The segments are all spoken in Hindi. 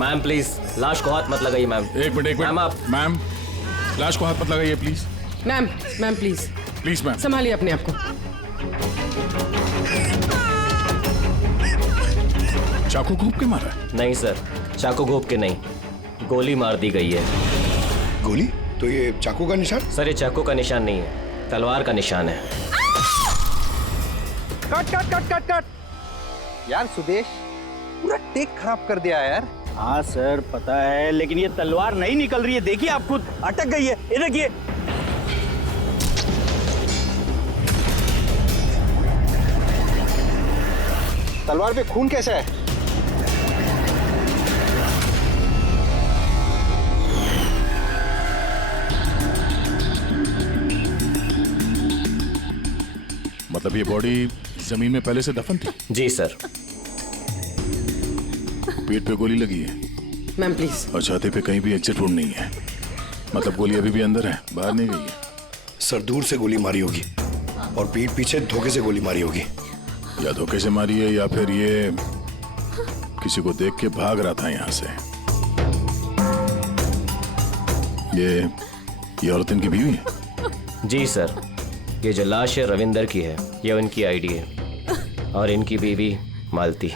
मैम प्लीज लाश को हाथ मत लगाइए मैम। एक मिनट मैम आप मैम लाश को हाथ मत लगाइए please. Ma'am ma'am please please ma'am संभालिए अपने आप को। चाकू घोंप के मारा है? नहीं सर, चाकू घोंप के नहीं, गोली मार दी गई है। गोली? तो ये चाकू का निशान? सर ये चाकू का निशान नहीं है, तलवार का निशान है। Cut cut cut cut cut यार सुदेश, पूरा टेक खराब कर दिया यार। हाँ सर पता है, लेकिन ये तलवार नहीं निकल रही है। देखिए आप खुद अटक गई है, ये देखिए। तलवार पे खून कैसा है? मतलब ये बॉडी जमीन में पहले से दफन थी? जी सर। पेट पे गोली लगी है मैम प्लीज। और छाती पे कहीं भी एग्जिट वुंड नहीं है, मतलब गोली अभी भी अंदर है, बाहर नहीं गई है। सर दूर से गोली मारी होगी और पीठ पीछे धोखे से गोली मारी होगी। या धोखे से मारी है या फिर ये किसी को देख के भाग रहा था यहाँ से। ये औरत इनकी बीवी है? जी सर, ये जो लाश है रविंदर की है, ये उनकी आईडी है और इनकी बीवी मालती।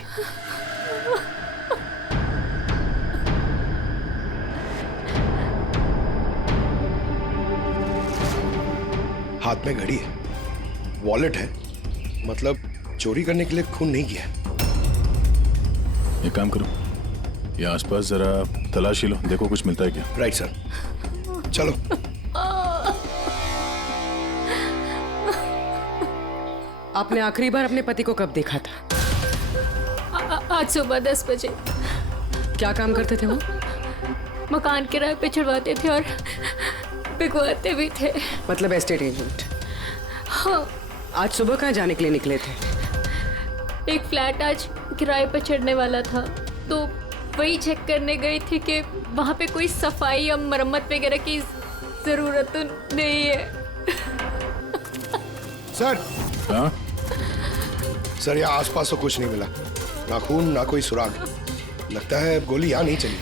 हाथ में घड़ी है, वॉलेट है, मतलब चोरी करने के लिए खून नहीं किया। एक काम करो, ये आसपास जरा तलाशी लो, देखो कुछ मिलता है क्या। राइट सर, चलो। आपने आखिरी बार अपने पति को कब देखा था? आज सुबह 10 बजे। क्या काम करते थे वो? मकान किराए पे छुड़वाते थे और बिकवाते भी थे। मतलब एस्टेट एजेंट? हाँ। आज सुबह कहाँ जाने के लिए निकले थे? एक फ्लैट आज किराए पर चढ़ने वाला था, तो वही चेक करने गई थी कि वहाँ पे कोई सफाई या मरम्मत वगैरह की जरूरत तो नहीं है। सर। हाँ? सर यहाँ आसपास तो कुछ नहीं मिला, ना खून ना कोई सुराग। लगता है गोली यहाँ नहीं चली।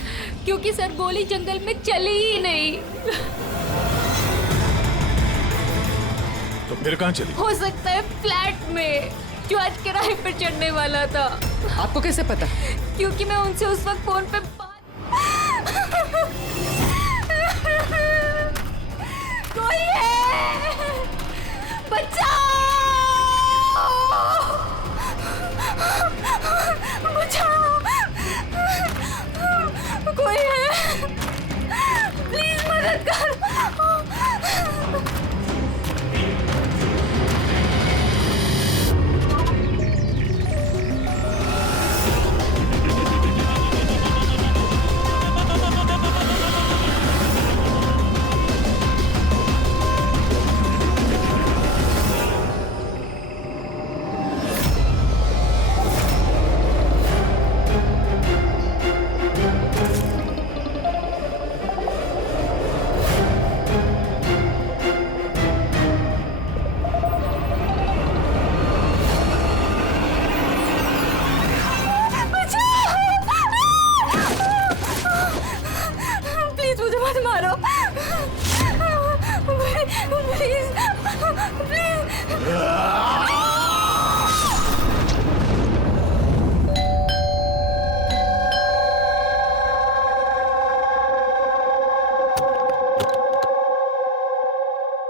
क्योंकि सर गोली जंगल में चली ही नहीं। तो फिर कहाँ चली? हो सकता है फ्लैट में, जो आज किराए पर चढ़ने वाला था। आपको कैसे पता? क्योंकि मैं उनसे उस वक्त फोन पे कोई है, बचाओ, बचाओ, कोई है, प्लीज मदद करो।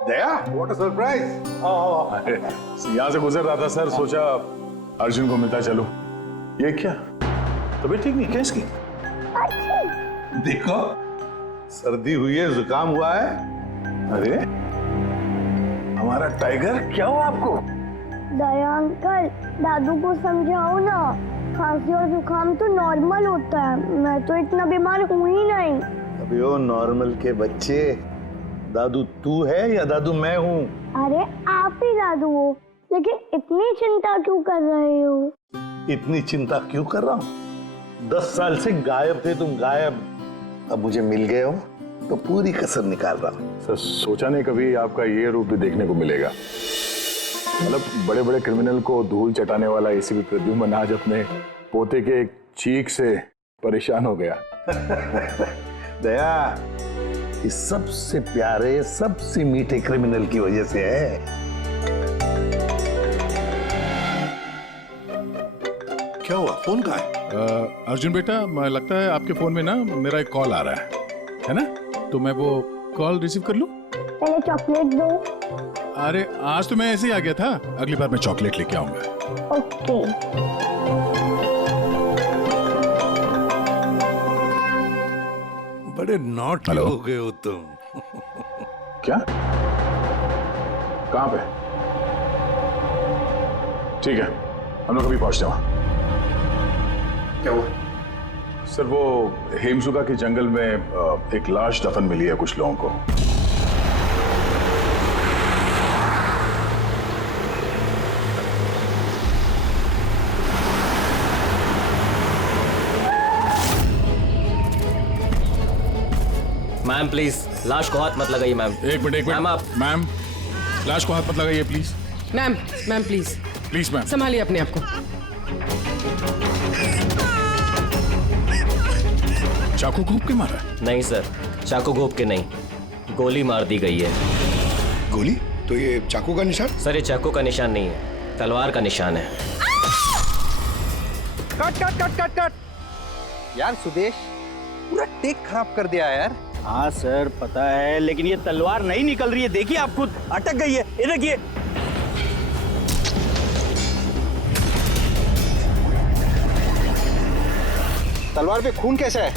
दया, what a surprise! यहाँ से गुजर रहा था सर, सोचा अर्जुन को मिलता चलो। ये क्या तबीयत ठीक नहीं क्या इसकी? देखो, सर्दी हुई है, जुकाम हुआ है। अरे हमारा टाइगर, क्या हुआ आपको? दया अंकल, दादू को समझाओ ना, खांसी और जुकाम तो नॉर्मल होता है। मैं तो इतना बीमार हूँ ही नहीं। अबे ओ नॉर्मल के बच्चे, दादू तू है या दादू मैं हूँ? अरे आप ही दादू हो, लेकिन इतनी चिंता क्यों कर रहे हो? इतनी चिंता क्यों कर रहा हूँ? 10 साल से गायब थे तुम, गायब। अब मुझे मिल गए हो तो पूरी कसर निकाल रहा हूँ। सर सोचा नहीं कभी आपका ये रूप भी देखने को मिलेगा। मतलब बड़े बड़े क्रिमिनल को धूल चटाने वाला एसीपी प्रद्युम्न आज अपने पोते के एक चीख से परेशान हो गया। दया, इस सबसे प्यारे सबसे मीठे क्रिमिनल की वजह से है। क्या हुआ? फोन कहाँ है? अर्जुन बेटा, लगता है आपके फोन में ना मेरा एक कॉल आ रहा है ना? तो मैं वो कॉल रिसीव कर लूं? पहले चॉकलेट दो। अरे आज तो मैं ऐसे ही आ गया था, अगली बार मैं चॉकलेट लेके आऊंगा। ओके। बड़े नॉट हेलो? हो गए हो तुम। क्या? कहाँ पे? ठीक है, हम लोग अभी पहुंचते हैं वहां। क्या हुआ? सर, वो हेमसुगा के जंगल में एक लाश दफन मिली है कुछ लोगों को। मैम प्लीज, लाश को हाथ मत लगाइए मैम। एक मिनट मैम, आप मैम, लाश को हाथ मत लगाइए please. Ma'am ma'am please please ma'am. संभालिए अपने आप को। चाकू घूप के मारा है? नहीं सर, चाकू घोप के नहीं, गोली मार दी गई है। गोली? तो ये चाकू का निशान? सर, ये चाकू का निशान नहीं है, तलवार का निशान है। Cut cut cut cut cut. यार सुदेश, पूरा टेक खराब कर दिया यार। हाँ सर पता है, लेकिन ये तलवार नहीं निकल रही है, देखिए आप खुद, अटक गई है। ये देखिए। तलवार पे खून कैसे है?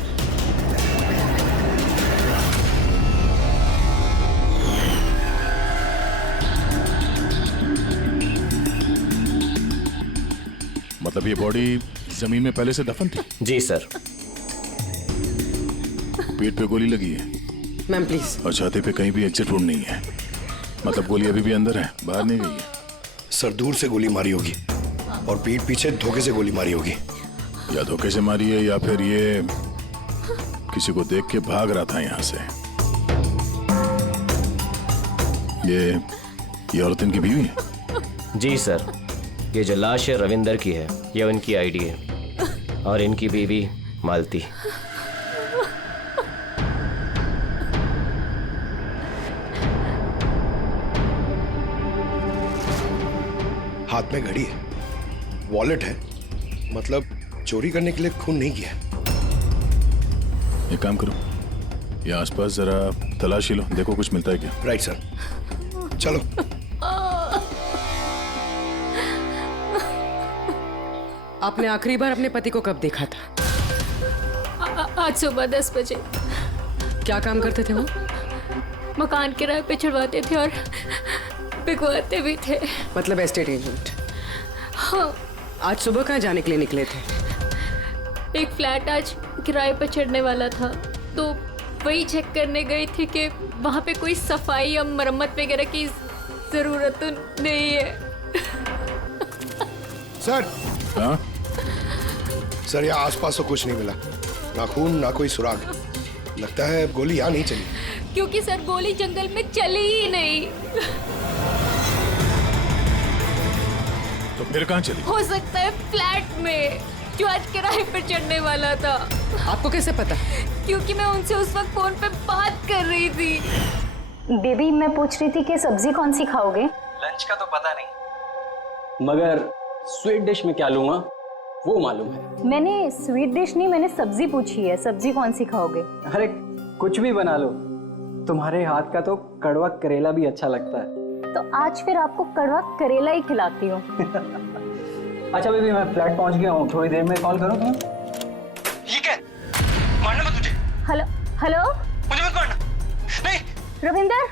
मतलब ये बॉडी जमीन में पहले से दफन थी? जी सर। पेट पे गोली लगी है मैम प्लीज। और छाती पे कहीं भी एग्जिट वुंड नहीं है, मतलब गोली अभी भी अंदर है, बाहर नहीं गई है। सर दूर से गोली मारी होगी और पीठ पीछे धोखे से गोली मारी होगी। या धोखे से मारी है या फिर ये किसी को देख के भाग रहा था यहाँ से। ये औरत इनकी बीवी है? जी सर, ये जो लाश है रविंदर की है, ये उनकी आईडी है, और इनकी बीवी मालती। हाथ में घड़ी है, वॉलेट है, मतलब चोरी करने के लिए खून नहीं किया। एक काम करो, ये आसपास जरा तलाशी लो, देखो कुछ मिलता है क्या। राइट सर, चलो। आपने आखिरी बार अपने पति को कब देखा था? आज सुबह 10 बजे। क्या काम करते थे वो? मकान किराए पे छुड़वाते थे और बिकवाते भी थे। मतलब एस्टेट एजेंट। हाँ। आज सुबह कहाँ जाने के लिए निकले थे? एक फ्लैट आज किराए पर चढ़ने वाला था, तो वही चेक करने गई थी कि वहाँ पे कोई सफाई या मरम्मत वगैरह की जरूरत तो नहीं है। सर। हाँ? सर यहाँ आसपास तो कुछ नहीं मिला, ना खून ना कोई सुराग। लगता है गोली यहाँ नहीं चली। क्योंकि सर गोली जंगल में चली ही नहीं। तो फिर कहाँ चली? हो सकता है फ्लैट में, जो आज किराए पर चढ़ने वाला था। आपको कैसे पता? क्योंकि मैं उनसे उस वक्त फोन पे बात कर रही थी। बेबी, मैं पूछ रही थी कि सब्जी कौन सी खाओगे? लंच का तो पता नहीं, मगर स्वीट डिश में क्या लूंगा वो मालूम है। मैंने स्वीट डिश नहीं, मैंने सब्जी पूछी है। सब्जी कौन सी खाओगे? अरे कुछ भी बना लो, तुम्हारे हाथ का तो कड़वा करेला भी अच्छा लगता है। तो आज फिर आपको कड़वा करेला ही खिलाती हूँ। अच्छा बेबी, मैं फ्लैट पहुंच गया हूँ, थोड़ी देर में कॉल करूँ तुम्हें? ये क्या? मारना मत मुझे। हेलो हेलो, मुझे मत मारना। नहीं। रविंदर,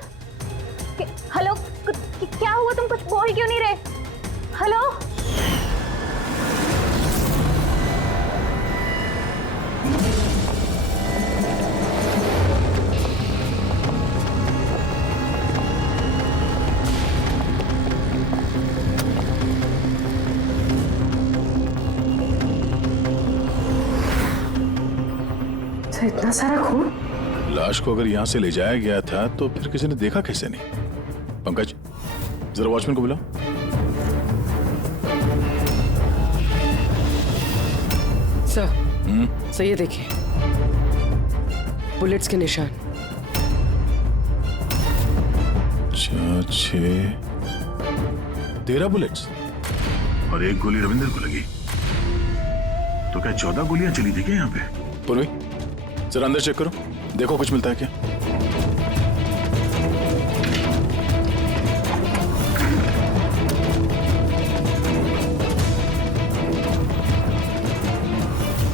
हेलो, क्या हुआ? तुम कुछ बोल क्यों नहीं रहे? हेलो। इतना सारा खून? लाश को अगर यहाँ से ले जाया गया था तो फिर किसी ने देखा कैसे नहीं? पंकज, जरा वॉचमैन को बुलाओ। सर, सर ये देखिए। बुलेट्स के निशान। 13 बुलेट्स और एक गोली रविंदर को लगी। तो क्या 14 गोलियां चली थी क्या यहाँ पे? पूर्वी जरा अंदर चेक करो, देखो कुछ मिलता है क्या।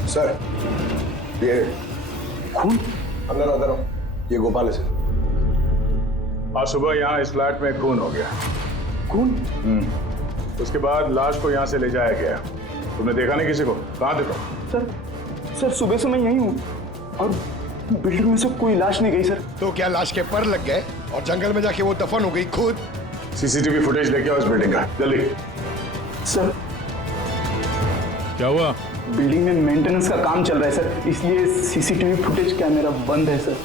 सर ये खून अंदर अंदर ये गोपाल है सर। आज सुबह यहाँ इस फ्लैट में खून हो गया। खून? उसके बाद लाश को यहाँ से ले जाया गया। तुमने देखा नहीं किसी को? कहाँ थे तुम? सर सुबह से मैं यही हूँ और बिल्डिंग में से कोई लाश नहीं गई सर। तो क्या लाश के पर लग गए और जंगल में जाके वो दफन हो गई खुद? सीसीटीवी फुटेज लेके आओ इस बिल्डिंग का, जल्दी। सर क्या हुआ? बिल्डिंग में मेंटेनेंस का काम चल रहा है सर, इसलिए सीसीटीवी फुटेज कैमरा बंद है सर।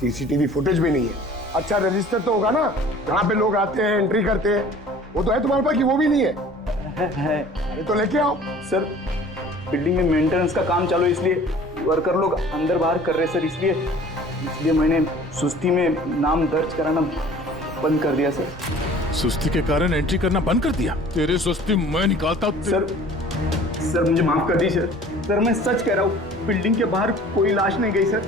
सीसीटीवी फुटेज भी नहीं है। अच्छा रजिस्टर तो होगा ना, जहाँ पे लोग आते हैं एंट्री करते हैं, वो तो है तुम्हारे पास कि वो भी नहीं है? है। अरे तो लेके आओ। सर बिल्डिंग में मेंटेनेंस का काम चालू है, इसलिए वर्कर लोग अंदर बाहर कर रहे हैं सर, इसलिए मैंने सुस्ती में नाम दर्ज कराना बंद कर दिया सर। सुस्ती के कारण एंट्री करना बंद कर दिया? तेरे सुस्ती मैं निकालता हूँ। सर मुझे माफ कर दीजिए सर, मैं सच कह रहा हूँ, बिल्डिंग के बाहर कोई लाश नहीं गई सर।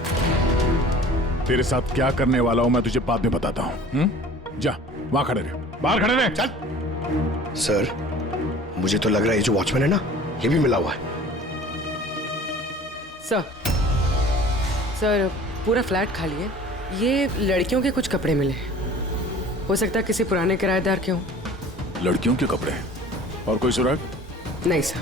तेरे साथ क्या करने वाला हूँ मैं तुझे बाद में बताता हूँ। जा वहां खड़े रहे, बाहर खड़े रहे। चल। सर मुझे तो लग रहा है ये जो वॉचमैन है ना, ये भी मिला हुआ है। सर पूरा फ्लैट खाली है। ये लड़कियों के कुछ कपड़े मिले हैं, हो सकता है किसी पुराने किराएदार के हों। लड़कियों के कपड़े और कोई सुराग? नहीं सर।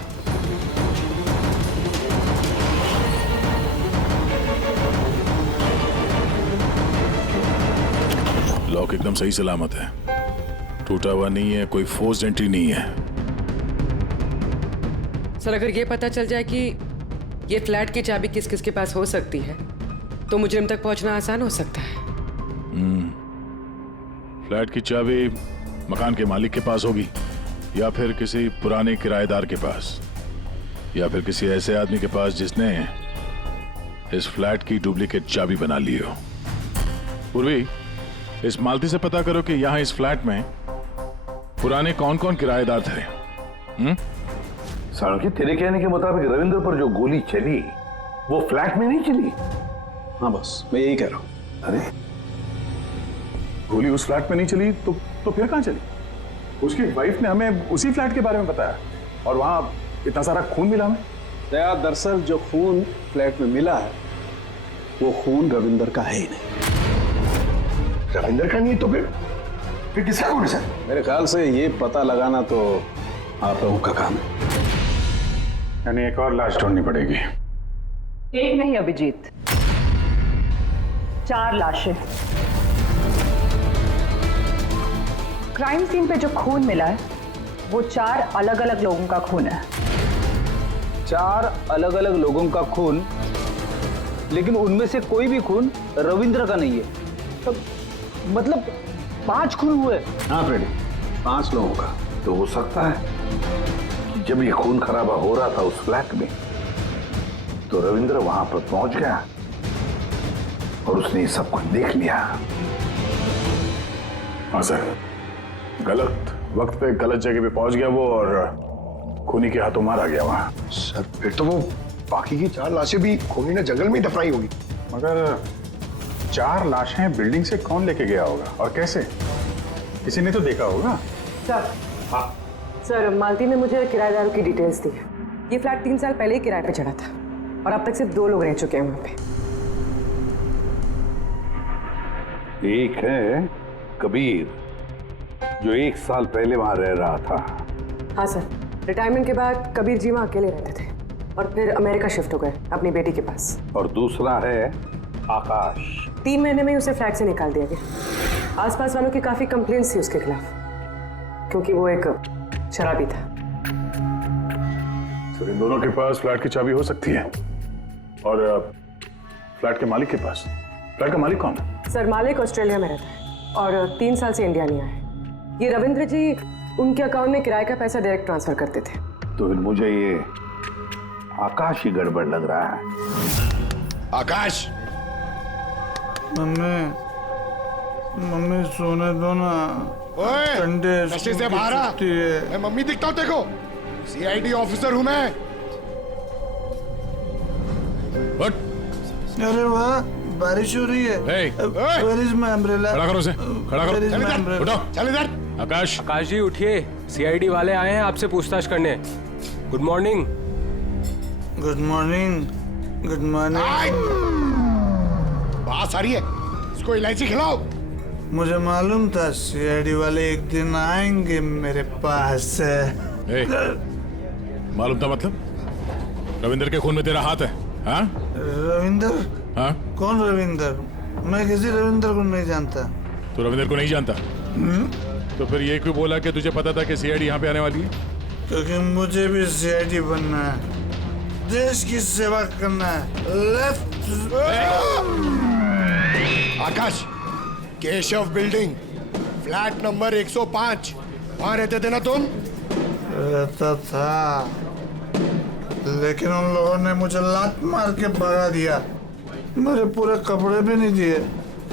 लॉक एकदम सही सलामत है, टूटा हुआ नहीं है, कोई फोर्स एंट्री नहीं है। सर अगर ये पता चल जाए कि ये फ्लैट की चाबी किस किस के पास हो सकती है तो मुजरिम तक पहुंचना आसान हो सकता है। फ्लैट की चाबी मकान के मालिक के पास होगी, या फिर किसी पुराने किराएदार के पास, या फिर किसी ऐसे आदमी के पास जिसने इस फ्लैट की डुप्लीकेट चाबी बना ली हो। पूर्वी इस मालती से पता करो कि यहाँ इस फ्लैट में पुराने कौन कौन किराएदार थे। सालुंकी तेरे कहने के मुताबिक रविंद्र पर जो गोली चली वो फ्लैट में नहीं चली? हाँ बस मैं यही कह रहा हूँ। अरे गोली उस फ्लैट में नहीं चली तो फिर कहाँ चली? उसकी वाइफ ने हमें उसी फ्लैट के बारे में बताया और वहां इतना सारा खून मिला हमें। दरअसल जो खून फ्लैट में मिला है वो खून रविंदर का है ही नहीं। रविंदर का नहीं तो फिर किसका खून है सर? मेरे ख्याल से ये पता लगाना तो आप लोगों का काम है। यानी एक और लाश ढूंढनी पड़ेगी। एक नहीं अभिजीत, 4 लाशें। क्राइम सीन पे जो खून मिला है वो 4 अलग अलग लोगों का खून है। 4 अलग अलग लोगों का खून, लेकिन उनमें से कोई भी खून रविंद्र का नहीं है। तो मतलब 5 खून हुए। हाँ फ्रेडी, 5 लोगों का। तो हो सकता है कि जब ये खून खराबा हो रहा था उस फ्लैट में तो रविंद्र वहां पर पहुंच गया और उसने सब कुछ देख लिया। हाँ सर, गलत वक्त पे गलत जगह पे पहुंच गया वो और खूनी के हाथों मारा गया वहां। सर फिर तो वो बाकी की 4 लाशें भी खूनी ने जंगल में ही दफनाई होगी। मगर 4 लाशें बिल्डिंग से कौन लेके गया होगा और कैसे? किसी ने तो देखा होगा। सर सर मालती ने मुझे किराएदारों की डिटेल्स दी। ये फ्लैट 3 साल पहले ही किराए पे चढ़ा था और अब तक सिर्फ 2 लोग रह चुके हैं वहां पे। एक है कबीर जो 1 साल पहले वहां रह रहा था। हाँ सर, रिटायरमेंट के बाद कबीर जी वहाँ अकेले रहते थे और फिर अमेरिका शिफ्ट हो गए अपनी बेटी के पास। और दूसरा है आकाश। 3 महीने में ही उसे फ्लैट से निकाल दिया गया। आसपास वालों की काफी कंप्लेंट्स थी उसके खिलाफ क्योंकि वो एक शराबी था। सर इन दोनों के पास फ्लैट की चाबी हो सकती है और फ्लैट के मालिक के पास। फ्लैट का मालिक कौन है? सर मालिक ऑस्ट्रेलिया में रहता है और 3 साल से इंडिया नहीं आया। ये रविंद्र जी उनके अकाउंट में किराए का पैसा डायरेक्ट ट्रांसफर करते थे। तो फिर मुझे ये आकाश ही गड़बड़ लग रहा है। आकाश मम्मी सोने दो ना। ओए, ठंडे नशे से बाहर आ। मैं मम्मी दिखता हूँ देखो, सीआईडी ऑफिसर हूँ मैं। अरे वाह, बारिश हो रही है। Where is my umbrella? खड़ा करो उसे, खड़ा करो। Where is my umbrella? उठो। चल इधर। आकाश जी उठिए, सीआईडी वाले आए हैं आपसे पूछताछ करने। Good morning. Good morning. Good morning. बात आ रही है, इसको इलायची खिलाओ। मुझे मालूम था सीआईडी वाले एक दिन आएंगे मेरे पास। मालूम था मतलब? रविंदर के खून में तेरा हाथ है? हाँ? रविंदर? हाँ? कौन रविंदर? मैं किसी रविंदर को नहीं जानता। तो रविंदर को नहीं जानता? तो फिर ये क्यों बोला कि तुझे पता था कि सीआईडी यहाँ पे आने वाली है? क्योंकि मुझे भी सीआईडी बनना है, देश की सेवा करना है। लेफ्ट। आकाश, केशव बिल्डिंग, फ्लैट नंबर 105, वहाँ रहते थे ना तुम? रहता था, लेकिन उन लोगों ने मुझे लात मार के भगा दिया। मेरे पूरे कपड़े भी नहीं दिए।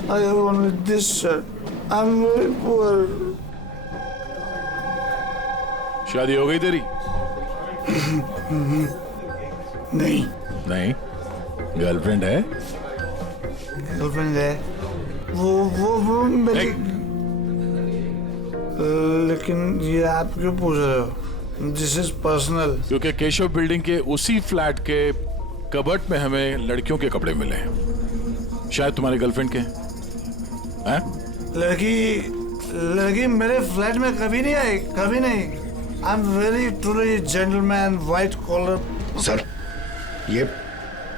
I have only this shirt. I'm very poor. शादी हो गई तेरी? नहीं। नहीं? गर्लफ्रेंड है? गर्लफ्रेंड है। वो मेरी। लेकिन ये आप क्यों पूछ रहे हो? This is personal. क्योंकि केशव बिल्डिंग के उसी फ्लैट के कबर्ड में हमें लड़कियों के कपड़े मिले हैं, शायद तुम्हारी गर्लफ्रेंड के हैं? लड़की मेरे फ्लैट में कभी नहीं आई, कभी नहीं। I am very truly gentleman, white collar. Sir, ये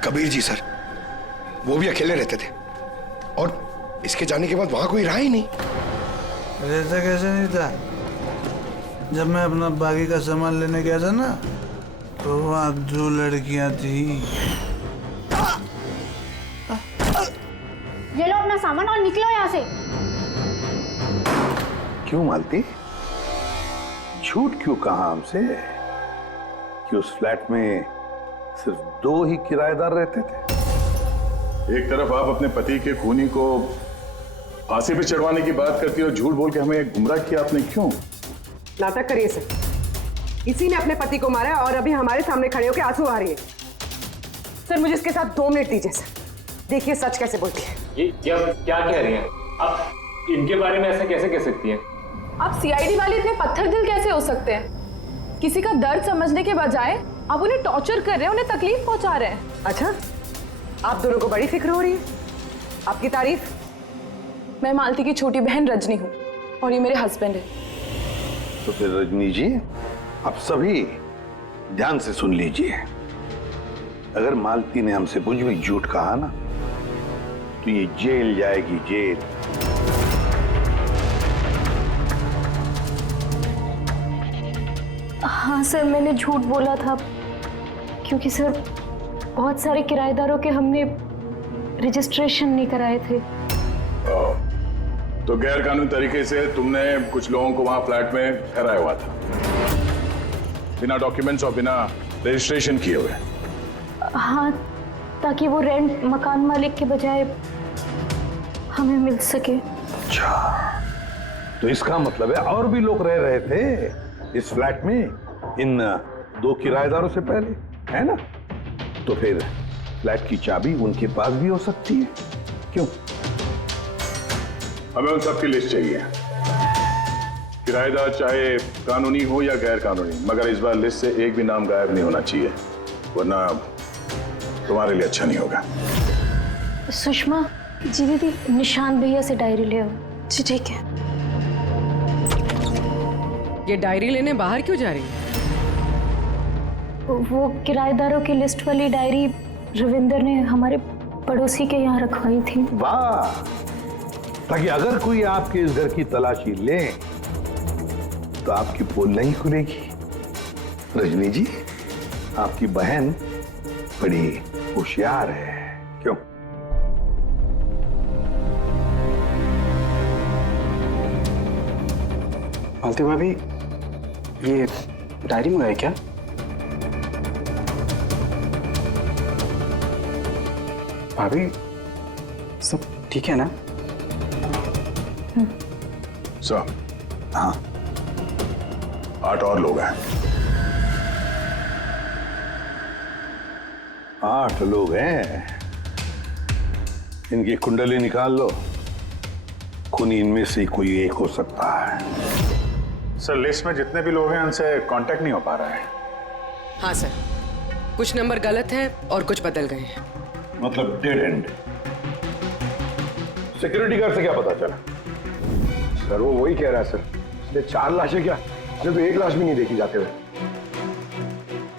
कबीर जी सर, वो भी अकेले रहते थे और इसके जाने के बाद वहां कोई रहा ही नहीं। रहता कैसे नहीं था? जब मैं अपना बाकी का सामान लेने गया था ना, तो वहाँ 2 लड़कियां थी। ये लो अपना सामान और निकलो यहाँ से। क्यों मालती? झूठ क्यों कहा हमसे कि उस फ्लैट में सिर्फ 2 ही किराएदार रहते थे? एक तरफ आप अपने पति के खूनी को फांसी पे चढ़वाने की बात करती हो, झूठ बोल के हमें गुमराह किया आपने, क्यों? नाटक करिए सर, इसी ने अपने पति को मारा है और अभी हमारे सामने खड़े होकर आंसू आ रही है। सर मुझे इसके साथ 2 मिनट दीजिए सर, देखिए सच कैसे बोलती है। ये क्या कह रही हैं आप? इनके बारे में ऐसा कैसे कह सकती हैं? आप सीआईडी वाले इतने पत्थर दिल कैसे हो सकते हैं? किसी का दर्द समझने के बजाय आप उन्हें टॉर्चर कर रहे हैं, उन्हें तकलीफ पहुंचा रहे हैं। अच्छा, आप दोनों को बड़ी फिक्र हो रही है? आपकी तारीफ। मैं मालती की छोटी बहन रजनी हूँ और ये मेरे हस्बैंड है। तो फिर रजनी जी, आप सभी ध्यान से सुन लीजिए। अगर मालती ने हमसे कुछ भी झूठ कहा ना, तो ये जेल जाएगी, जेल। हाँ सर, मैंने झूठ बोला था क्योंकि सर बहुत सारे किराएदारों के हमने रजिस्ट्रेशन नहीं कराए थे। तो गैर कानूनी तरीके से तुमने कुछ लोगों को वहां फ्लैट में ठहराया हुआ था, बिना डॉक्यूमेंट्स और बिना रजिस्ट्रेशन किए हुए? हाँ, ताकि वो रेंट मकान मालिक के बजाय हमें मिल सके। अच्छा, तो इसका मतलब है और भी लोग रह रहे थे इस फ्लैट में इन 2 किराएदारों से पहले, है ना? तो फिर फ्लैट की चाबी उनके पास भी हो सकती है, क्यों? हमें उन सब की लिस्ट चाहिए, किराएदार चाहे कानूनी हो या गैर कानूनी, मगर इस बार लिस्ट से एक भी नाम गायब नहीं होना चाहिए, वरना तुम्हारे लिए अच्छा नहीं होगा। सुषमा जी, दीदी निशांत भैया से डायरी ले आओ। जी ठीक है। ये डायरी लेने बाहर क्यों जा रही है? वो किराएदारों की लिस्ट वाली डायरी रविंदर ने हमारे पड़ोसी के यहाँ रखवाई थी। वाह, ताकि अगर कोई आपके इस घर की तलाशी ले तो आपकी पोल नहीं खुलेगी। रजनी जी, आपकी बहन बड़ी होशियार है, क्यों? मालती भाभी, ये डायरी मंगाई क्या? भाभी, सब ठीक है ना? सर, हाँ, 8 और लोग हैं। 8 लोग हैं। इनकी कुंडली निकाल लो, खूनी इनमें से कोई एक हो सकता है। सर, लिस्ट में जितने भी लोग हैं उनसे कांटेक्ट नहीं हो पा रहा है। हाँ सर, कुछ नंबर गलत हैं और कुछ बदल गए हैं। मतलब डेड एंड। सिक्योरिटी गार्ड से क्या पता चला? सर वो वही कह रहा है सर, इसलिए 4 लाशें क्या, इसलिए तो 1 लाश भी नहीं देखी जाते हुए।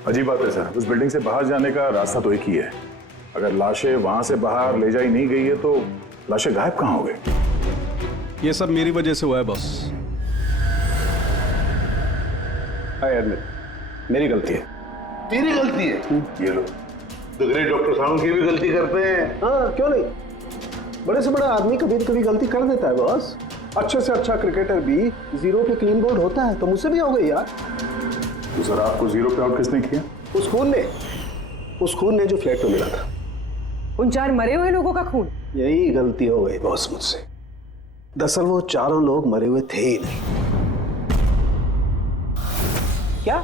अजीब बात है सर, उस बिल्डिंग से बाहर जाने का रास्ता तो एक ही है। अगर लाशें वहां से बाहर ले जाई नहीं गई है तो लाशें गायब कहाँ हो गई? ये सब मेरी वजह से हुआ है बॉस। आई एडमिट, मेरी गलती है। तेरी गलती है? ये लो, द ग्रेट डॉक्टर साहब की भी गलती करते हैं। हाँ क्यों नहीं, बड़े से बड़ा आदमी कभी न कभी गलती कर देता है बॉस। अच्छे से अच्छा क्रिकेटर भी 0 पे क्लीन बोल्ड होता है, तो मुझसे भी हो गई यार। तो सर आपको 0 पे आउट किसने किया? उस खून ने जो फ्लैट में मिला था। उन 4 मरे हुए लोगों का खून? यही गलती हो गई बॉस मुझसे। दरअसल वो 4 लोग मरे हुए थे ही नहीं। क्या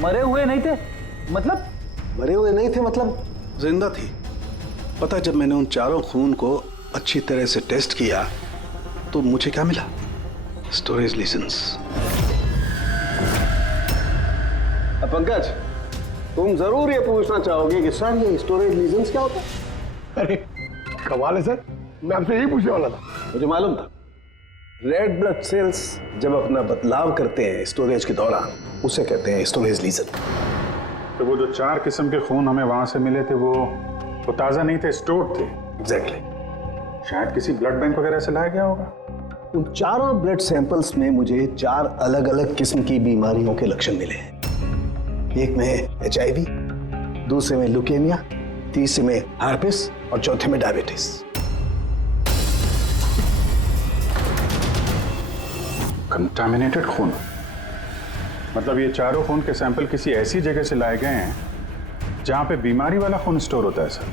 मरे हुए नहीं थे? मतलब मरे हुए नहीं थे मतलब जिंदा थी। पता, जब मैंने उन 4 खून को अच्छी तरह से टेस्ट किया तो मुझे क्या मिला? स्टोरेज लीजेंस। अब पंकज, तुम जरूर ये पूछना चाहोगे कि सर ये स्टोरेज लीजेंस क्या होता है? अरे कमाल है सर, मैं आपसे यही पूछने वाला था। मुझे मालूम था। रेड ब्लड सेल्स जब अपना बदलाव करते हैं स्टोरेज के दौरान, उसे कहते हैं स्टोरेज लीजन। तो वो जो 4 किस्म के खून हमें वहां से मिले थे वो ताजा नहीं थे, स्टोर्ड थे। एग्जैक्टली। शायद किसी ब्लड बैंक वगैरह से लाया गया होगा। उन 4 ब्लड सैंपल्स में मुझे 4 अलग अलग किस्म की बीमारियों के लक्षण मिले हैं। एक में HIV, दूसरे में ल्यूकेमिया, तीसरे में हार्पिस और चौथे में डायबिटीज। कंटामिनेटेड खून, मतलब ये 4 खून के सैंपल किसी ऐसी जगह से लाए गए हैं जहां पे बीमारी वाला खून स्टोर होता है सर।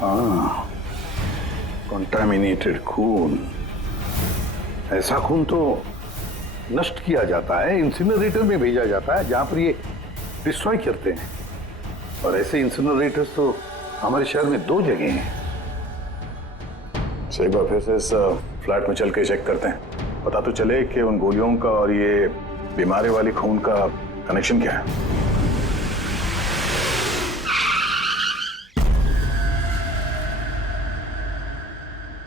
हाँ, कंटामिनेटेड खून। ऐसा खून तो नष्ट किया जाता है, इंसिनरेटर में भेजा जाता है जहां पर ये डिस्ट्रॉय करते हैं। और ऐसे इंसिनरेटर्स तो हमारे शहर में 2 जगह हैं। एक बार फिर से इस फ्लैट में चल के चेक करते हैं, पता तो चले कि उन गोलियों का और ये बीमारी वाली खून का कनेक्शन क्या है।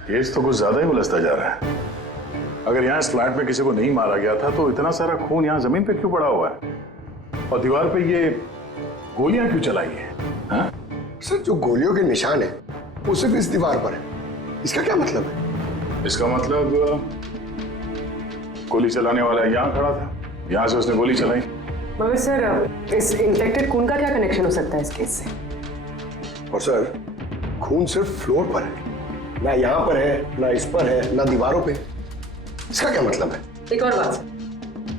केस तो कुछ ज्यादा ही उलझता जा रहा है। अगर यहाँ इस फ्लैट में किसी को नहीं मारा गया था तो इतना सारा खून यहाँ जमीन पे क्यों पड़ा हुआ है और दीवार पे ये गोलियां क्यों चलाई है? हाँ? सर जो गोलियों के निशान है वो सिर्फ इस दीवार पर है, इसका क्या मतलब है? इसका मतलब गोली चलाने वाला यहाँ खड़ा था, यहाँ से उसने गोली चलाई। मगर सर इस इंफेक्टेड खून का क्या कनेक्शन हो सकता है इस केस से? और सर खून सिर्फ फ्लोर पर है, ना यहाँ पर है, ना इस पर है, ना दीवारों पे। इसका क्या मतलब है? एक और बात सर,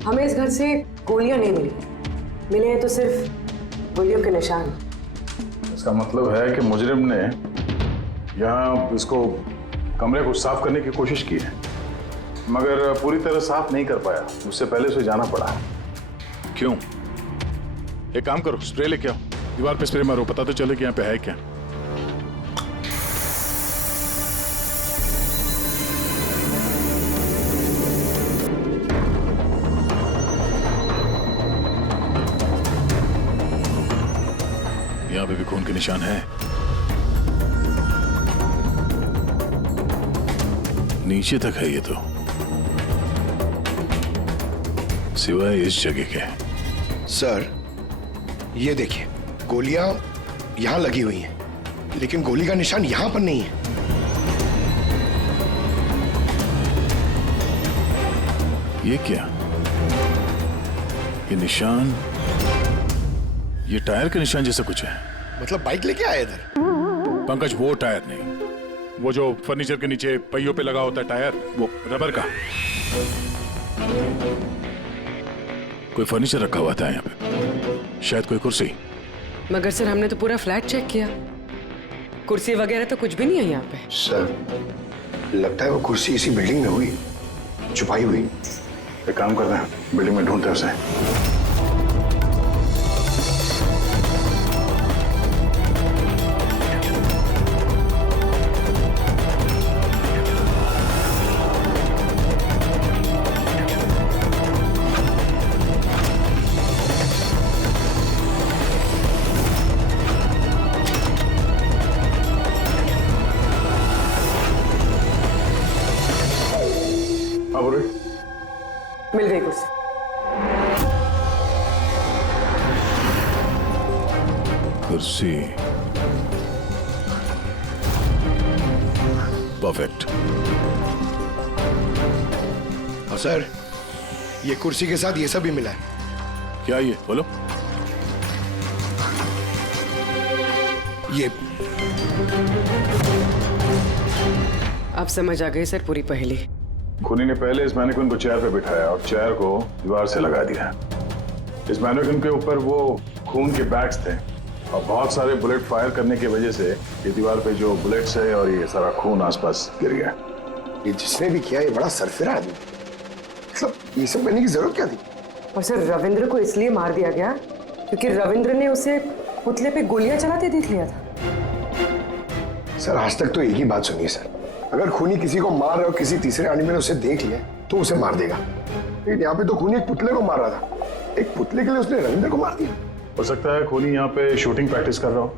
हमें इस घर से गोलियां नहीं मिले हैं तो सिर्फ गोलियों के निशान। इसका मतलब है कि मुजरिम ने यहाँ इसको कमरे को साफ करने की कोशिश की है मगर पूरी तरह साफ नहीं कर पाया, उससे पहले उसे जाना पड़ा। क्यों? एक काम करो, स्प्रे लेके आओ, दीवार पे स्प्रे मारो, पता तो चले कि यहाँ पे है क्या। यहाँ पे भी खून के निशान है, नीचे तक है ये तो, सिवाय इस जगह के। सर ये देखिए, गोलियां यहां लगी हुई हैं, लेकिन गोली का निशान यहां पर नहीं है। ये क्या? ये निशान, ये टायर के निशान जैसा कुछ है। मतलब बाइक लेके आए इधर? पंकज, वो टायर नहीं, वो जो फर्नीचर के नीचे पहियों पे लगा होता है टायर, वो रबर का। कोई फर्नीचर रखा हुआ था यहाँ पे, शायद कोई कुर्सी। मगर सर हमने तो पूरा फ्लैट चेक किया, कुर्सी वगैरह तो कुछ भी नहीं है यहाँ पे। सर, लगता है वो कुर्सी इसी बिल्डिंग में हुई, छुपाई हुई। एक काम करते हैं, बिल्डिंग में ढूंढते हैं उसे। मिल गई कुर्सी। कुर्सी परफेक्ट। और सर, ये कुर्सी के साथ ये सब भी मिला है। क्या ये बोलो? ये अब समझ आ गई सर पूरी पहेली। खूनी ने पहले इस मैनिक्विन को चेयर पे बिठाया और चेयर को दीवार से लगा दिया। इस मैनिक्विन के ऊपर वो खून के बैग्स थे और बहुत सारे बुलेट फायर करने की वजह से ये दीवार पे जो बुलेट्स है और ये सारा खून आसपास गिर गया। ये जिसने भी किया, ये बड़ा सरफिरा आदमी। मतलब ये सब करने की जरूरत क्या थी? और सर रविंद्र को इसलिए मार दिया गया क्योंकि रविंद्र ने उसे पुतले पे गोलियां चलाते देख लिया था। सर, आज तक तो एक ही बात सुनी है सर, अगर खूनी किसी को मार रहा हो, किसी तीसरे आदमी ने उसे देख लिया तो उसे मार देगा। लेकिन यहाँ पे तो खूनी एक पुतले को मार रहा था, एक पुतले के लिए उसने रविंद्र को मार दिया। हो सकता है खूनी यहाँ पे शूटिंग प्रैक्टिस कर रहा हो,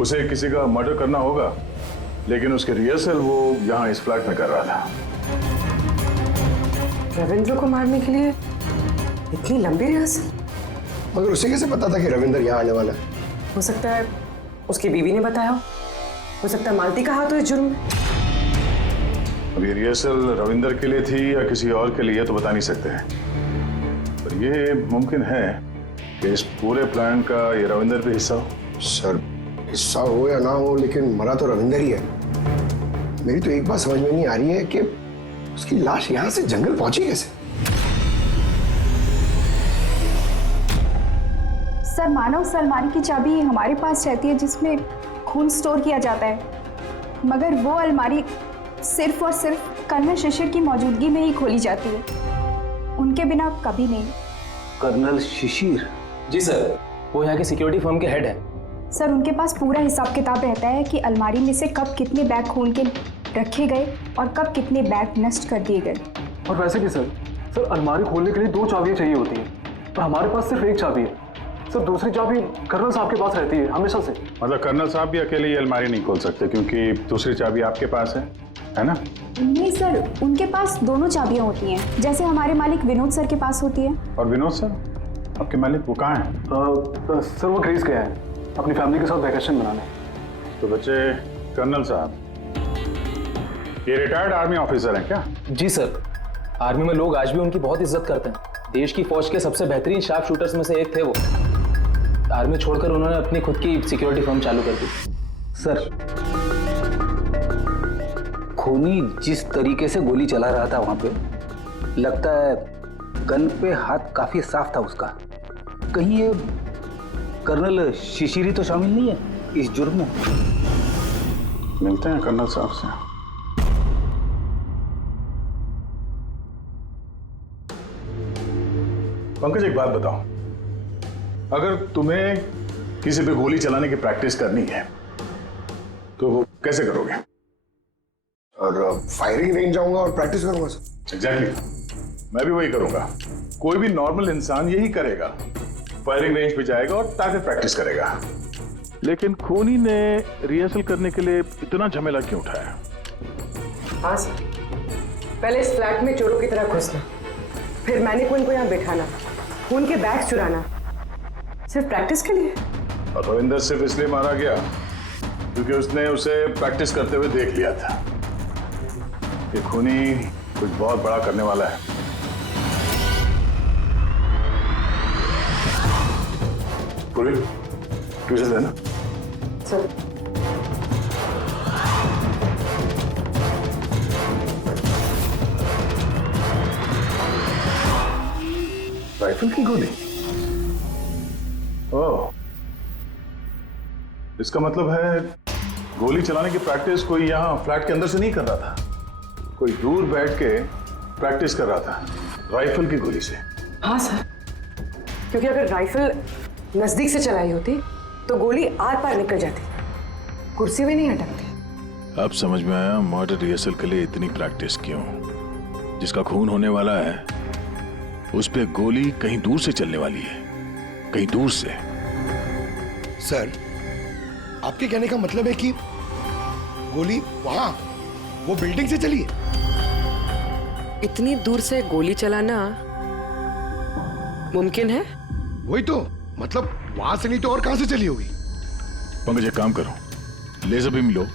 उसे किसी का मर्डर करना होगा, लेकिन उसके रिहर्सल वो यहाँ इस फ्लैट में कर रहा था। रविंद्र को मारने के लिए इतनी लंबी रिहर्सल? मगर उसे कैसे पता था कि रविंद्र यहाँ आने वाला है? हो सकता है उसकी बीवी ने बताया हो सकता है मालती का हाथ हो इस जुर्म में। अब ये रिहर्सल रविंद्र के लिए थी या किसी और के लिए तो बता नहीं सकते हैं, पर ये मुमकिन है कि इस पूरे प्लान का ये रविंद्र भी हिस्सा हो। सर, हिस्सा हो या ना हो, लेकिन मरा तो रविंद्र ही है। मेरी तो एक बात समझ में नहीं आ रही है कि उसकी लाश यहाँ से जंगल पहुंची कैसे? सर, मानव से अलमारी की चाबी हमारे पास रहती है जिसमें खून स्टोर किया जाता है, मगर वो अलमारी सिर्फ और सिर्फ कर्नल शिशिर की मौजूदगी में ही खोली जाती है, उनके बिना कभी नहीं। कर्नल शिशिर? जी सर, वो यहाँ के सिक्योरिटी फर्म के हेड है। सर, उनके पास पूरा हिसाब किताब रहता है कि अलमारी में से कब कितने बैग खोल के रखे गए और कब कितने बैग नष्ट कर दिए गए। और वैसे भी सर अलमारी खोलने के लिए 2 चाबियाँ चाहिए होती हैं, पर हमारे पास सिर्फ 1 चाबी है। सर, दूसरी चाबी कर्नल साहब के पास रहती है हमेशा से। मतलब कर्नल साहब भी अकेले ये अलमारी नहीं खोल सकते क्योंकि दूसरी चाबी आपके पास है ना? नहीं सर, उनके पास दोनों चाबियां होती हैं, जैसे हमारे मालिक विनोद सर के पास होती है। और विनोद सर, आपके मालिक वो कहाँ हैं? सर, वो ग्रीस गया है अपनी फैमिली के साथ वैकेशन मनाने। तो बच्चे, कर्नल साहब ये रिटायर्ड आर्मी ऑफिसर हैं क्या? जी सर, आर्मी में लोग आज भी उनकी बहुत इज्जत करते हैं। देश की फौज के सबसे बेहतरीन शार्प शूटर्स में से एक थे वो। आर्मी छोड़कर उन्होंने अपनी खुद की सिक्योरिटी फर्म चालू कर दी। सर, खूनी जिस तरीके से गोली चला रहा था वहां पे, लगता है गन पे हाथ काफी साफ था उसका। कहीं ये कर्नल शिशिरी तो शामिल नहीं है इस जुर्म में? मिलते हैं कर्नल साहब से। पंकज, एक बात बताओ, अगर तुम्हें किसी पे गोली चलाने की प्रैक्टिस करनी है तो वो कैसे करोगे? और फायरिंग रेंज जाऊंगा और प्रैक्टिस करूंगा सर। एग्जैक्टली, मैं भी वही करूंगा। कोई भी नॉर्मल इंसान यही करेगा, फायरिंग रेंज पे जाएगा और टारगेट प्रैक्टिस करेगा। लेकिन खूनी ने रिहर्सल करने के लिए इतना झमेला क्यों उठाया? हाँ सर, पहले इस फ्लैट में चोरों की तरह घुसना, फिर मैनिक्विन को यहाँ बिठाना, खून के बैग चुराना, सिर्फ प्रैक्टिस के लिए। और रविंदर सिर्फ इसलिए मारा गया क्योंकि उसने उसे प्रैक्टिस करते हुए देख लिया था। ये खूनी कुछ बहुत बड़ा करने वाला है। पूरी ट्यूशन देना सर। राइफल की गोली? ओह, इसका मतलब है गोली चलाने की प्रैक्टिस कोई यहाँ फ्लैट के अंदर से नहीं कर रहा था, कोई दूर बैठ के प्रैक्टिस कर रहा था राइफल की गोली से। हाँ सर, क्योंकि अगर राइफल नजदीक से चलाई होती तो गोली आर पार निकल जाती, कुर्सी भी नहीं हटकती। अब समझ में आया मर्डर रिहर्सल के लिए इतनी प्रैक्टिस क्यों। जिसका खून होने वाला है उस पे गोली कहीं दूर से चलने वाली है, कहीं दूर से। सर, आपके कहने का मतलब है कि गोली वहां वो बिल्डिंग से चली है? इतनी दूर से गोली चलाना मुमकिन है? वही तो, मतलब वहां से नहीं तो और कहां से चली होगी? पंकज एक काम करो, लेजर बीम लो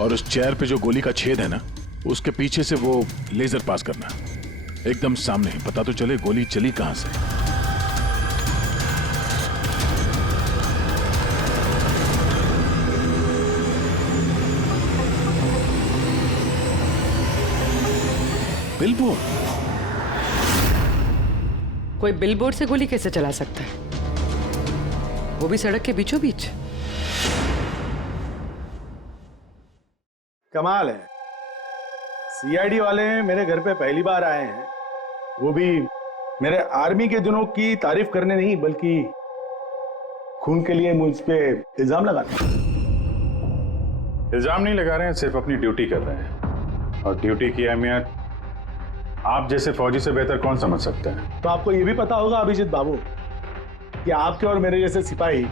और उस चेयर पे जो गोली का छेद है ना, उसके पीछे से वो लेजर पास करना, एकदम सामने, पता तो चले गोली चली कहां से। बिलबोर्ड? कोई बिलबोर्ड से गोली कैसे चला सकता है, वो भी सड़क के बीचों बीच? कमाल है, सीआईडी वाले मेरे घर पे पहली बार आए हैं, वो भी मेरे आर्मी के दिनों की तारीफ करने नहीं बल्कि खून के लिए मुझ पे इल्जाम लगाते हैं। इल्जाम नहीं लगा रहे हैं, सिर्फ अपनी ड्यूटी कर रहे हैं, और ड्यूटी की अहमियत आप जैसे फौजी से बेहतर कौन समझ सकता है। तो आपको ये भी पता होगा अभिजीत बाबू कि आपके और मेरे जैसे सिपाही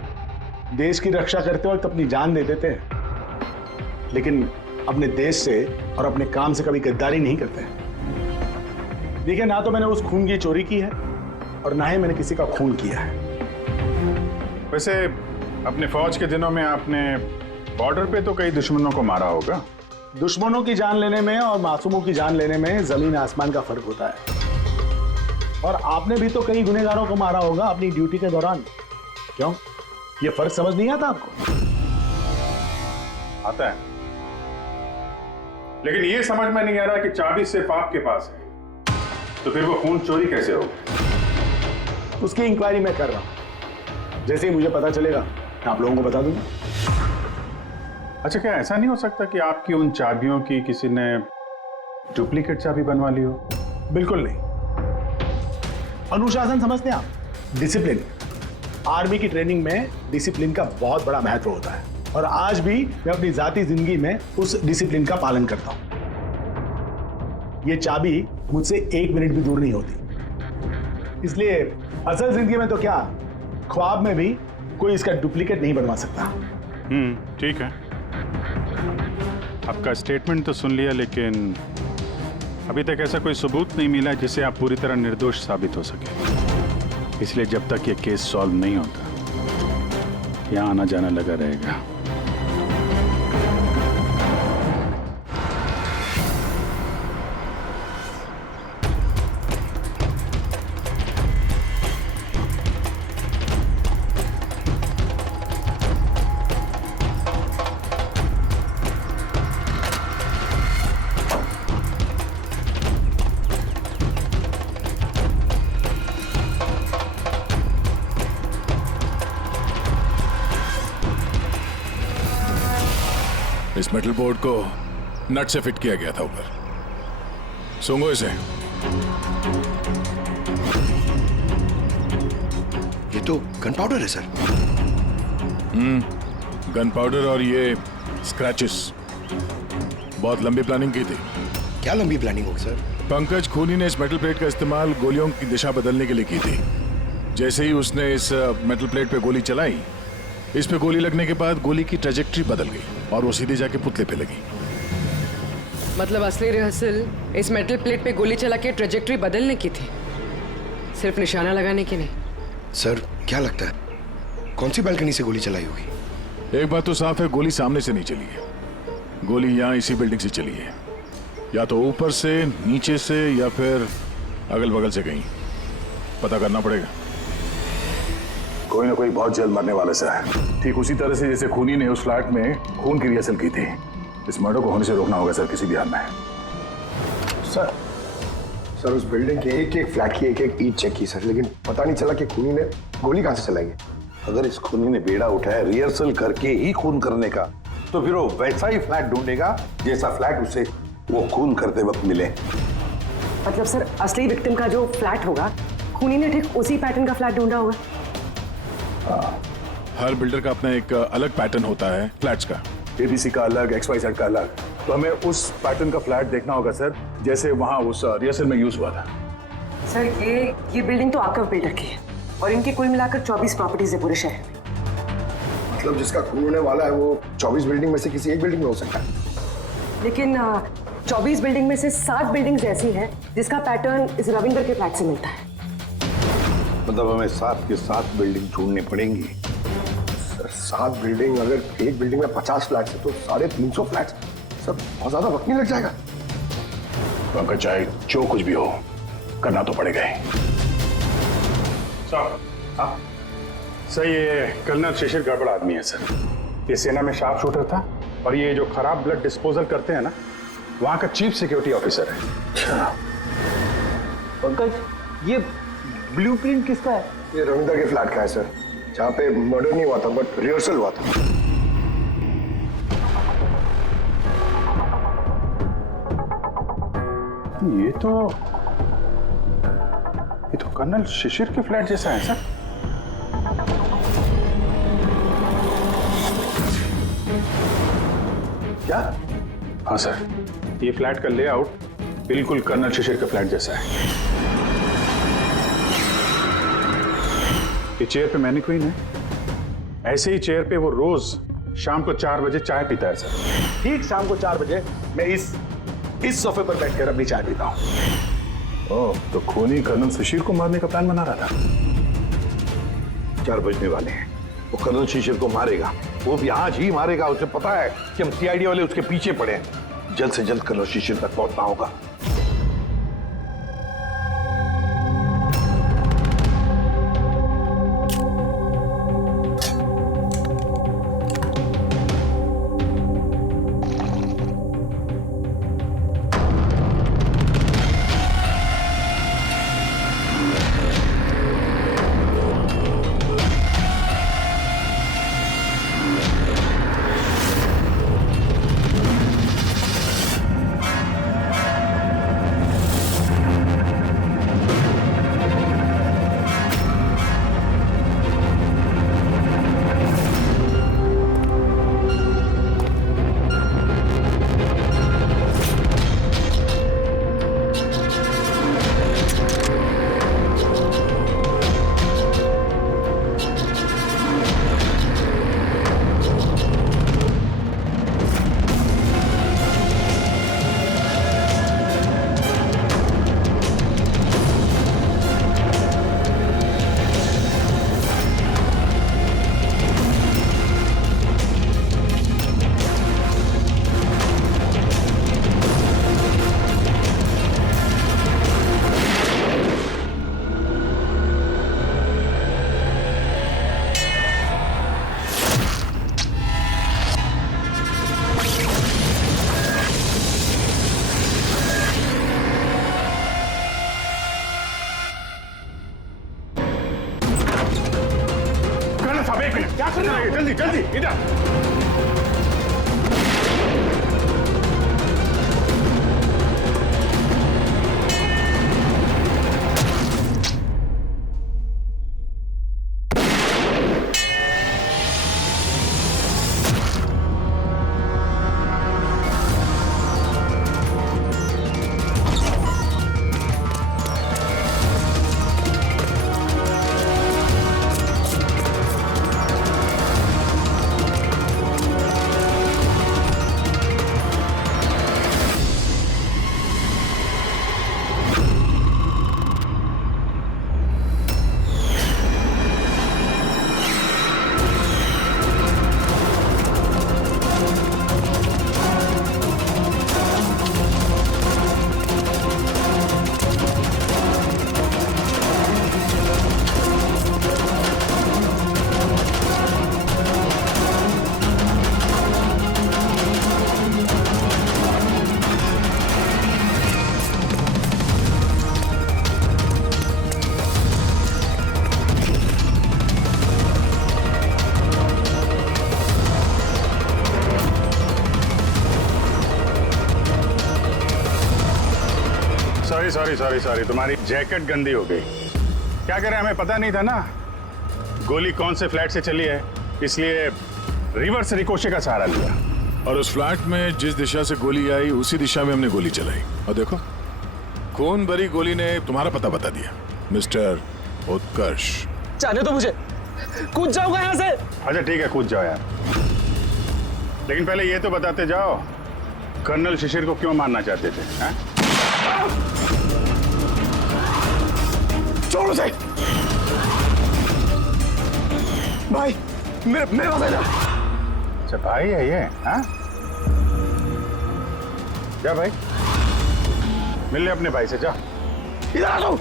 देश की रक्षा करते वक्त अपनी जान दे देते हैं, लेकिन अपने देश से और अपने काम से कभी गद्दारी नहीं करते हैं। देखिए, ना तो मैंने उस खून की चोरी की है और ना ही मैंने किसी का खून किया है। वैसे अपने फौज के दिनों में आपने बॉर्डर पे तो कई दुश्मनों को मारा होगा। दुश्मनों की जान लेने में और मासूमों की जान लेने में जमीन आसमान का फर्क होता है, और आपने भी तो कई गुनहगारों को मारा होगा अपनी ड्यूटी के दौरान। क्यों, ये फर्क समझ नहीं आता आपको? आता है, लेकिन ये समझ में नहीं आ रहा कि चाबी सिर्फ आपके पास है, तो फिर वो खून चोरी कैसे हो? उसकी इंक्वायरी मैं कर रहा हूं, जैसे ही मुझे पता चलेगा मैं आप लोगों को बता दूंगा। अच्छा, क्या ऐसा नहीं हो सकता कि आपकी उन चाबियों की किसी ने डुप्लीकेट चाबी बनवा ली हो? बिल्कुल नहीं। अनुशासन समझते हैं आप? डिसिप्लिन। आर्मी की ट्रेनिंग में डिसिप्लिन का बहुत बड़ा महत्व होता है, और आज भी मैं अपनी जाती जिंदगी में उस डिसिप्लिन का पालन करता हूं। ये चाबी मुझसे 1 मिनट भी दूर नहीं होती, इसलिए असल जिंदगी में तो क्या, ख्वाब में भी कोई इसका डुप्लीकेट नहीं बनवा सकता। ठीक है, आपका स्टेटमेंट तो सुन लिया, लेकिन अभी तक ऐसा कोई सबूत नहीं मिला जिससे आप पूरी तरह निर्दोष साबित हो सके। इसलिए जब तक ये केस सॉल्व नहीं होता, यहाँ आना जाना लगा रहेगा। इस मेटल बोर्ड को नट से फिट किया गया था ऊपर। सूंघो इसे। ये तो गन पाउडर है सर। गन पाउडर और ये स्क्रैचेस। बहुत लंबी प्लानिंग की थी। क्या लंबी प्लानिंग होगी सर? पंकज खूनी ने इस मेटल प्लेट का इस्तेमाल गोलियों की दिशा बदलने के लिए की थी। जैसे ही उसने इस मेटल प्लेट पे गोली चलाई, इस पे गोली लगने के बाद गोली की ट्रेजेक्ट्री बदल गई और वो सीधे जाके पुतले पे लगी। मतलब असली रिहर्सल इस मेटल प्लेट पे गोली चला के ट्रेजेक्ट्री बदलने की थी, सिर्फ निशाना लगाने की नहीं। सर, क्या लगता है कौन सी बालकनी से गोली चलाई होगी? एक बात तो साफ है, गोली सामने से नहीं चली है। गोली यहाँ इसी बिल्डिंग से चली है, या तो ऊपर से, नीचे से, या फिर अगल बगल से कहीं। पता करना पड़ेगा। कोई ना कोई बहुत जल्द मरने वाला सा है, ठीक उसी तरह से जैसे खूनी ने उस फ्लैट में खून की रिहर्सल की थी। इस मर्डर को होने से रोकना होगा सर, किसी भी हाल में। सर उस बिल्डिंग के एक एक फ्लैट की एक एक ईंट चेक की सर, लेकिन पता नहीं चला कि खूनी ने गोली कहां से चलाई है। अगर इस खूनी ने बेड़ा उठाया रिहर्सल करके ही खून करने का, तो फिर वो वैसा ही फ्लैट ढूंढेगा जैसा फ्लैट उसे वो खून करते वक्त मिले। मतलब सर असली विक्टिम का जो फ्लैट होगा, खूनी ने ठीक उसी पैटर्न का फ्लैट ढूंढा होगा। हर बिल्डर का अपना एक अलग पैटर्न होता है फ्लैट्स का। एबीसी का अलग, XYZ का अलग। तो हमें उस पैटर्न का फ्लैट देखना होगा सर, जैसे वहां उस रिहर्सल में यूज हुआ था। सर ये बिल्डिंग तो आकव बिल्डर की है और इनकी कुल मिलाकर 24 प्रॉपर्टीज है पूरे शहर में। मतलब जिसका खून होने वाला है वो 24 बिल्डिंग में से किसी एक बिल्डिंग में हो सकता है। लेकिन 24 बिल्डिंग में से 7 बिल्डिंग्स ऐसी हैं जिसका पैटर्न इस रविंदर के फ्लैट से मिलता है। मतलब हमें 7 के 7 बिल्डिंग ढूंढनी पड़ेंगी। 7 बिल्डिंग, अगर एक बिल्डिंग में 50 फ्लैट्स है तो 350 फ्लैट्स। सर बहुत ज्यादा वक्त नहीं लग जाएगा? पंकज चाहे जो कुछ भी हो करना तो पड़ेगा ही। सर ये कर्नल शिशिर गड़बड़ आदमी है सर। ये सेना में शार्प शूटर था और ये जो खराब ब्लड डिस्पोजल करते हैं ना, वहां का चीफ सिक्योरिटी ऑफिसर है। अच्छा पंकज, ये ब्लूप्रिंट किसका है? ये रविंदर के फ्लैट का है सर, जहाँ पे मर्डर नहीं हुआ था बट रिहर्सल हुआ था। ये तो कर्नल शिशिर के फ्लैट जैसा है सर। क्या? हाँ सर, ये फ्लैट का लेआउट बिल्कुल कर्नल शिशिर के फ्लैट जैसा है। ये चेयर पे मैनिक्विन है, ऐसे ही चेयर पे वो रोज शाम को 4 बजे चाय पीता है सर। ठीक शाम को 4 बजे मैं इस सोफे पर बैठकर अपनी चाय पीता हूँ। ओह, तो खूनी कर्नल शिशिर को मारने का प्लान बना रहा था। 4 बजने वाले हैं, वो कर्नल शिशिर को मारेगा, वो भी आज ही मारेगा। उसे पता है कि हम सीआईडी वाले उसके पीछे पड़े हैं। जल्द से जल्द कर्नल शिशिर तक पहुंचना होगा। क्या कर रहे हैं? जल्दी जल्दी इधर। सॉरी सॉरी सॉरी सॉरी, तुम्हारी जैकेट गंदी हो गई। क्या करें, हमें पता नहीं था ना गोली कौन से फ्लैट से चली है, इसलिए रिवर्स रिकोशे का सहारा लिया। और उस फ्लैट में जिस दिशा से गोली आई उसी दिशा में हमने गोली चलाई, और देखो खून भरी गोली ने तुम्हारा पता बता दिया, मिस्टर उत्कर्ष। जाने दो मुझे, कूद जाऊंगा यहाँ से। अच्छा ठीक है, कूद जाओ यार, लेकिन पहले ये तो बताते जाओ कर्नल शिशिर को क्यों मारना चाहते थे? हैं? छोड़ उसे भाई, मेरे पास आ जा। अच्छा भाई है ये? हाँ जा भाई, मिल ले अपने भाई से, जा। इधर आ जाओ।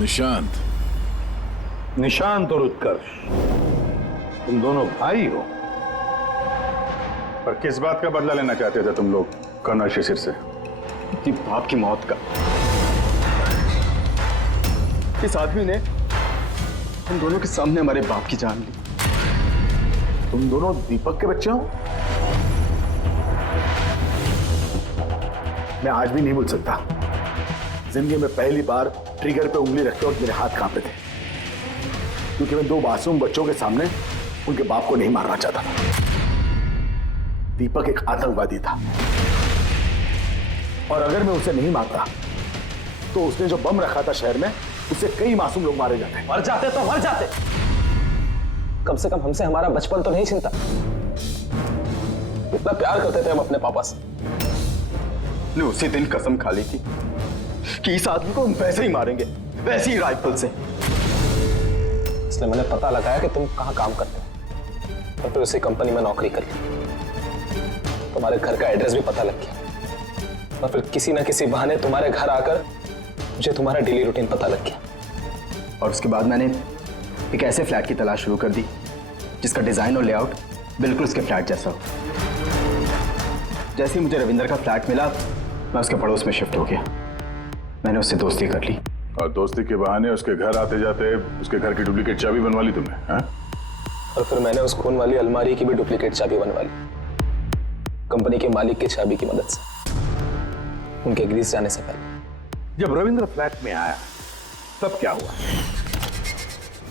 निशांत, निशांत और उत्कर्ष, तुम दोनों भाई हो। पर किस बात का बदला लेना चाहते थे तुम लोग कर्नल शिशिर से? कि बाप की मौत का। इस आदमी ने हम दोनों के सामने हमारे बाप की जान ली। तुम दोनों दीपक के बच्चे हो? मैं आज भी नहीं भूल सकता, जिंदगी में पहली बार ट्रिगर पे उंगली रखते वक्त मेरे हाथ कांपे थे, क्योंकि मैं दो मासूम बच्चों के सामने उनके बाप को नहीं मारना चाहता था। दीपक एक आतंकवादी था, और अगर मैं उसे नहीं मारता तो उसने जो बम रखा था शहर में, उससे कई मासूम लोग मारे जाते। मर जाते तो मर जाते, कम से कम हमसे हमारा बचपन तो नहीं छीनता। इतना प्यार करते थे हम अपने पापा से। ने उसी दिन कसम खा ली थी कि इस आदमी को हम वैसे ही मारेंगे, वैसे ही राइफल से। इसलिए मैंने पता लगाया कि तुम कहाँ काम करते हो, और फिर उसी कंपनी में नौकरी कर ली। तुम्हारे घर का एड्रेस भी पता लग गया, और फिर किसी ना किसी बहाने तुम्हारे घर आकर मुझे तुम्हारा डेली रूटीन पता लग गया। और उसके बाद मैंने एक ऐसे फ्लैट की तलाश शुरू कर दी जिसका डिजाइन और लेआउट बिल्कुल उसके फ्लैट जैसा हो। जैसे ही मुझे रविंदर का फ्लैट मिला, मैं उसके पड़ोस में शिफ्ट हो गया। मैंने उससे दोस्ती कर ली, और दोस्ती के बहाने उसके घर आते जाते उसके घर की डुप्लीकेट चाबी बनवा ली तुमने? हाँ? और फिर मैंने उस खून वाली अलमारी की भी डुप्लीकेट चाबी बनवा ली, कंपनी के मालिक की चाबी की मदद से, उनके ग्रीस जाने से पहले। जब रविंद्र फ्लैट में आया तब क्या हुआ?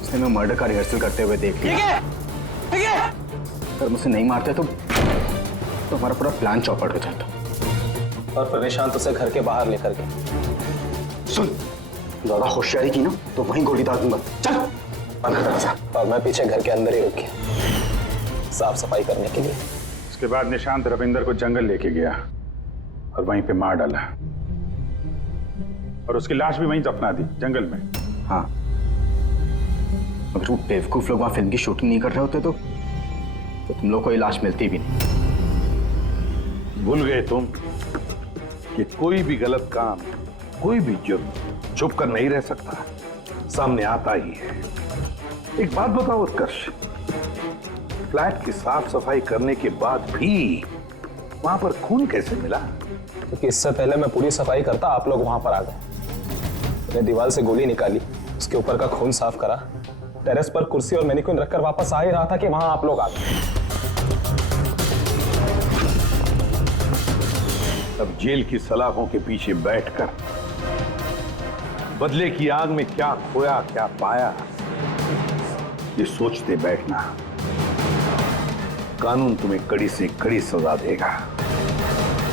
उसने मैं मर्डर का रिहर्सल करते हुए देख लिया। अगर मुझसे नहीं मारते तो हमारा पूरा प्लान चौपट हो जाता। और फिर निशांत उसे घर के बाहर लेकर गए। सुन, ज्यादा होशियारी की ना तो वहीं गोली दाग दूंगा। चल बंद कर दरवाजा। और मैं पीछे घर के अंदर ही रुक गया साफ सफाई करने के लिए। उसके बाद निशांत रविंदर को जंगल लेके गया और वहीं पे मार डाला, और उसकी लाश भी वहीं दफना दी जंगल में। हाँ, अगर वो बेवकूफ लोग वहां फिल्म की शूटिंग नहीं कर रहे होते तो तुम लोग को ये लाश मिलती भी नहीं। भूल गए तुम कि कोई भी गलत काम, कोई भी जुर्म छुप कर नहीं रह सकता, सामने आता ही है। एक बात बताओ उत्कर्ष, फ्लैट की साफ सफाई करने के बाद भी वहां पर खून कैसे मिला? क्योंकि इससे पहले मैं पूरी सफाई करता, आप लोग वहां पर आ गए। मैंने दीवार से गोली निकाली, उसके ऊपर का खून साफ करा, टेरेस पर कुर्सी और मैनिक्विन रखकर वापस आ ही रहा था कि वहां आप लोग आ गए। अब जेल की सलाखों के पीछे बैठकर बदले की आग में क्या खोया क्या पाया, ये सोचते बैठना, कानून तुम्हें कड़ी से कड़ी सजा देगा।